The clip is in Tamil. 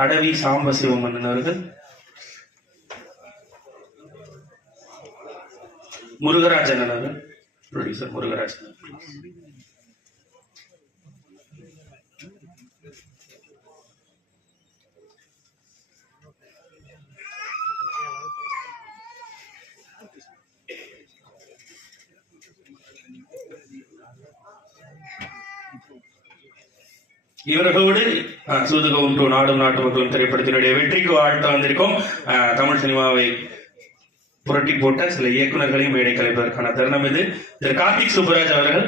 அடவி சாம்பசிவமன்னன் அவர்கள், முருகராஜன் அவர்கள், ப்ரொடியூசர் முருகராஜன். இவர்களோடு சூதுகவும் டூ நாடும் நாட்டு மக்களும் திரைப்படத்தினுடைய வெற்றிக்கு வாழ்த்து வந்திருக்கோம். தமிழ் சினிமாவை புரட்டி போட்ட சில இயக்குநர்களையும் மேடை கலைப்பதற்கான தருணம் இது. திரு கார்த்திக் சுப்புராஜ் அவர்கள்.